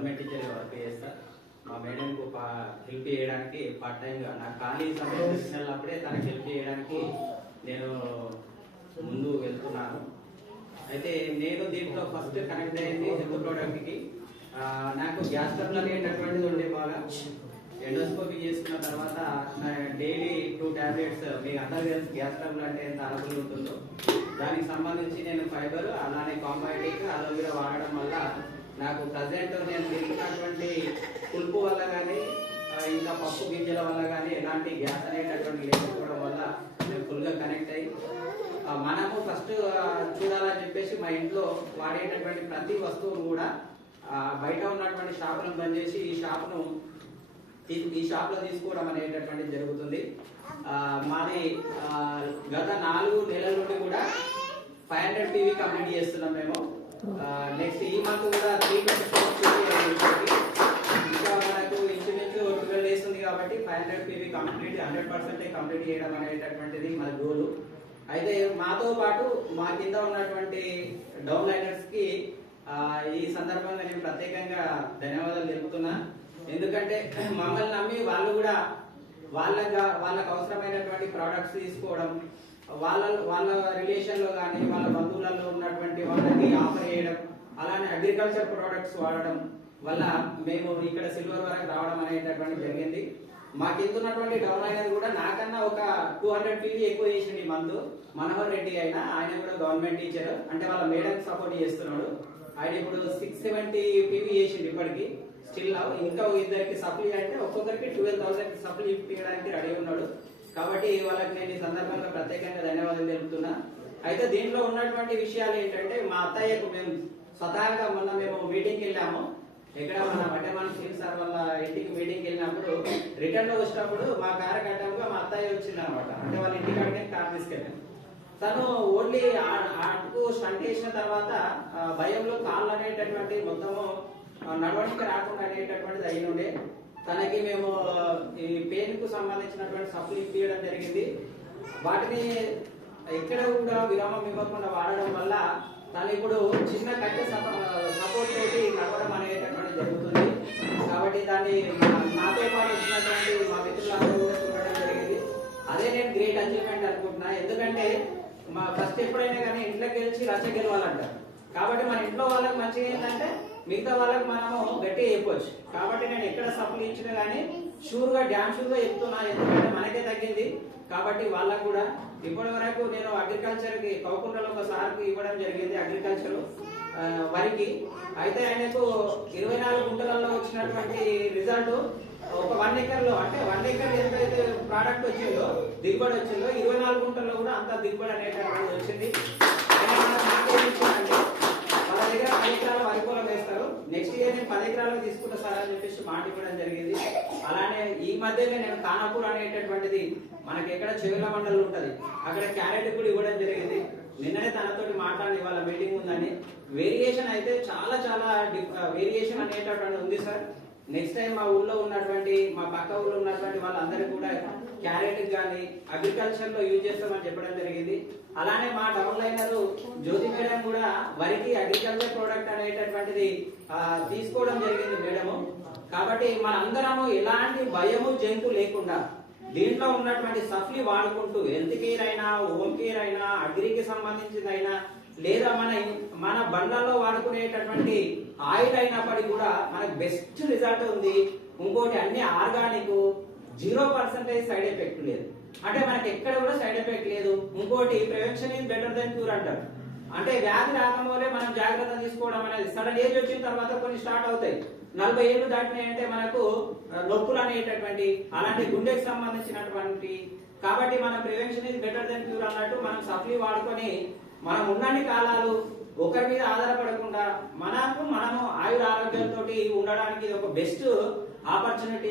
Government టీచర్గా work చేస్తా. మా మేడంకు హెల్ప్ చేయడానికి పార్ట్ టైంగా నాకు ఖాళీ సమయం దొరికినప్పుడే తనకు హెల్ప్ చేయడానికి నేను ముందు వెళ్తున్నాను. అయితే నేను దీంట్లో ఫస్ట్ కనెక్ట్ అయింది హెల్త్ ప్రోడక్ట్కి. నాకు గ్యాస్ ట్రబుల్ అనేటటువంటిది ఉండే బాగా. ఎండోస్కోపీ చేసుకున్న తర్వాత డైలీ 2 టాబ్లెట్స్, మీకు అందరూ తెలుసు గ్యాస్ ట్రబుల్ అంటే ఎంత అనుకూలం ఉంటుందో. దానికి సంబంధించి నేను ఫైబర్ అలానే కాంబయోటిక్ అలోవెరా వాడడం వల్ల నాకు ప్రజెంట్ నేను తింటున్నటువంటి పులుపు వల్ల కానీ ఇంకా పప్పు గింజల వల్ల కానీ ఎలాంటి గ్యాస్ అనేటటువంటి లేకపోవడం వల్ల నేను ఫుల్గా కనెక్ట్ అయ్యి మనము ఫస్ట్ చూడాలని చెప్పేసి మా ఇంట్లో వాడేటటువంటి ప్రతి వస్తువును కూడా బయట ఉన్నటువంటి షాపులను బంద్ చేసి ఈ షాప్లో తీసుకోవడం అనేటటువంటిది జరుగుతుంది. మాది గత 4 నెలల నుండి కూడా 500 PV కంప్లీట్ చేస్తున్నాం మేము. నెక్స్ట్ ఈ మంత్ కూడా 324 ఇంకా మనకు ఇంచుమించు 12 days ఉంది కాబట్టి 500 PV కంప్లీట్ 100% కంప్లీట్ చేయడం అనేటటువంటిది మన గోల్. అయితే మాతో పాటు మా కింద ఉన్నటువంటి డౌన్ లైనర్స్ కి ఈ సందర్భంగా నేను ప్రత్యేకంగా ధన్యవాదాలు తెలుపుతున్నా. ఎందుకంటే మమ్మల్ని నమ్మి వాళ్ళు కూడా వాళ్ళకు అవసరమైనటువంటి ప్రోడక్ట్స్ తీసుకోవడం, వాళ్ళ రిలేషన్ లో కానీ వాళ్ళ బంధువులలో ఉన్నటువంటి వాళ్ళకి ఆఫర్ చేయడం, అలానే అగ్రికల్చర్ ప్రోడక్ట్స్ వాడడం వల్ల మేము ఇక్కడ సిల్వర్ వరకు రావడం అనేటటువంటి జరిగింది. మాకు ఇంతున్నటువంటి డౌన్ అయినది కూడా నాకన్నా ఒక 200 PV ఎక్కువ చేసింది ఈ మంత్. మనోహర్ రెడ్డి అయినా ఆయన కూడా గవర్నమెంట్ టీచర్, అంటే వాళ్ళ మేడం సపోర్ట్ చేస్తున్నాడు. ఆయన ఇప్పుడు 670 PV చేసిండు ఇప్పటికి. స్టిల్ ఇంకా ఇద్దరికి సప్లీ అంటే ఒక్కొక్కరికి 12,000 సప్లీ ఇప్పించడానికి రెడీ ఉన్నాడు. కాబట్టి వాళ్ళకి నేను ఈ సందర్భంగా ప్రత్యేకంగా ధన్యవాదాలు తెలుపుతున్నా. అయితే దీంట్లో ఉన్నటువంటి విషయాలు ఏంటంటే మా అత్తయ్యకు మేము స్వతహాగా మొన్న మేము మీటింగ్కి వెళ్ళాము. ఇక్కడ మన వడ్డేమాన శ్రీ సార్ వాళ్ళ ఇంటికి మీటింగ్కి వెళ్ళినప్పుడు రిటర్న్ లో వచ్చినప్పుడు మా కారు కట్టంగా మా అత్తయ్య వచ్చింది అనమాట. అంటే వాళ్ళ ఇంటికి అడిగిన కారు తీసుకెళ్ళాను. తను ఓన్లీ ఆటకు స్టంట్ చేసిన తర్వాత భయంలో కాళ్ళు అనేటటువంటి మొత్తము నడవడానికి రాకుండా అనేటటువంటిది అయినుండే. తనకి మేము ఈ పెయిన్ కు సంబంధించినటువంటి సప్లీ ఇప్పించడం జరిగింది. వాటిని ఎక్కడ కూడా విరామం ఇవ్వకుండా వాడడం వల్ల తను ఇప్పుడు చిన్న కట్టె సపోర్ట్ తోటి నడవడం అనేటటువంటి జరుగుతుంది. కాబట్టి దాన్ని నాతో పాటు వచ్చినటువంటి మా మిత్రులందరూ కూడా చూడడం జరిగింది. అదే నేను గ్రేట్ అచీవ్మెంట్ అనుకుంటున్నా. ఎందుకంటే మా ఫస్ట్ ఎప్పుడైనా కానీ ఇంట్లోకి గెలిచి రచ్చ గెలవాలంటారు. కాబట్టి మన ఇంట్లో వాళ్ళకి మంచిగా ఏంటంటే మిగతా వాళ్ళకి మనము గట్టిగా చెప్పొచ్చు. కాబట్టి నేను ఎక్కడ సప్లీ ఇచ్చినా కానీ షూర్గా డ్యామ్ షూర్గా చెప్తున్నా. ఎందుకంటే మనకే తగ్గింది కాబట్టి వాళ్ళకు కూడా. ఇప్పటి వరకు నేను అగ్రికల్చర్కి కౌకుంటలో ఒక సార్కి ఇవ్వడం జరిగింది అగ్రికల్చర్ వరికి. అయితే ఆయనకు 24 గుంటలలో వచ్చినటువంటి రిజల్ట్ ఒక 1 acre అంటే 1 acre ఎంతైతే ప్రోడక్ట్ వచ్చిందో దిగుబడి వచ్చిందో 24 గుంటల్లో కూడా అంత దిగుబడి అనేటటువంటి వచ్చింది. వాళ్ళ దగ్గర 10 ఎకరాల వరి పొలం వేస్తారు. నెక్స్ట్ ఇయర్ నేను 10 ఎకరాలకు తీసుకుంటా సార్ అని చెప్పేసి మాట ఇవ్వడం జరిగింది. అలానే ఈ మధ్యనే నేను ఖానాపూర్ అనేటటువంటిది మనకి ఎక్కడ చెవిల మండలం ఉంటది, అక్కడ క్యారెట్ కూడా ఇవ్వడం జరిగింది. నిన్ననే తనతోటి మాట్లాడి వాళ్ళ మీటింగ్ ఉందని. వేరియేషన్ అయితే చాలా వేరియేషన్ అనేటటువంటి ఉంది సార్. నెక్స్ట్ టైం మా ఊళ్ళో ఉన్నటువంటి మా పక్క ఊళ్ళో ఉన్నటువంటి వాళ్ళందరికీ కూడా క్యారెట్ కానీ అగ్రికల్చర్ లో యూజ్ చేస్తామని చెప్పడం జరిగింది. అలానే మా డౌన్ లైనర్ జ్యోతి మేడం కూడా వరికి అగ్రికల్చర్ ప్రోడక్ట్ అనేటటువంటిది తీసుకోవడం జరిగింది మేడము. కాబట్టి మనందరము ఎలాంటి భయము జంతు లేకుండా దీంట్లో ఉన్నటువంటి సప్లీ వాడుకుంటూ హెల్త్ కేర్ అయినా హోమ్ కేర్ అయినా అగ్రికి సంబంధించిందైనా లేదా మన బండ్లలో వాడుకునేటటువంటి ఆయిల్ అయినప్పటికీ కూడా మనకు బెస్ట్ రిజల్ట్ ఉంది. ఇంకోటి అన్ని ఆర్గానిక్, 0% సైడ్ ఎఫెక్ట్ లేదు. అంటే మనకి ఎక్కడ కూడా సైడ్ ఎఫెక్ట్ లేదు. ఇంకోటి prevention is better than cure అంటారు. అంటే వ్యాధి రాకముందే మనం జాగ్రత్త తీసుకోవడం అనేది. సడన్ ఏజ్ వచ్చిన తర్వాత కొన్ని స్టార్ట్ అవుతాయి. 40 ఏళ్ళు దాటినాయంటే మనకు నొప్పులు అనేటటువంటి అలాంటి గుండెకి సంబంధించినటువంటి. కాబట్టి మనం prevention is better than cure అన్నట్టు మనం సప్లీ వాడుకొని మనం ఉన్నన్ని కాలాలు ఒకరి మీద ఆధారపడకుండా మనము ఆయుర ఆరోగ్యంతో ఉండడానికి ఇది ఒక బెస్ట్ ఆపర్చునిటీ.